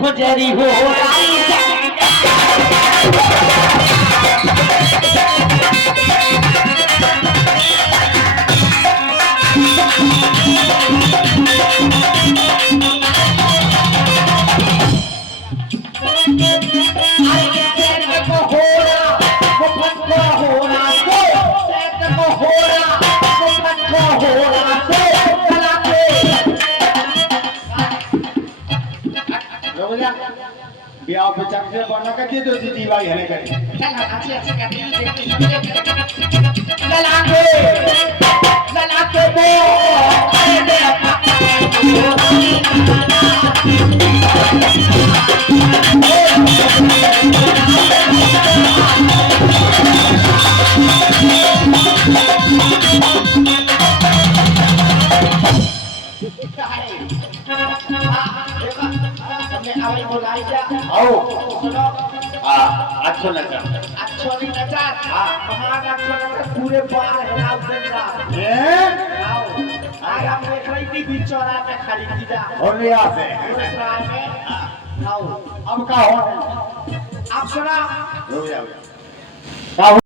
खोजरी हो बियाह पे चक्कर बना के दे दो दीदी भाई हने करे चल अच्छी अच्छी करती ललाके ललाके बो अरे मेरा आओ हां अच्छो नचा अच्छो नहीं नचा महान अच्छो नचा पूरे बाहर हिलाओ देगा आओ आज हम देख रही थी बिचौरा पे खड़ी थी जा और रिया से आओ अब का हो आप सुना हो गया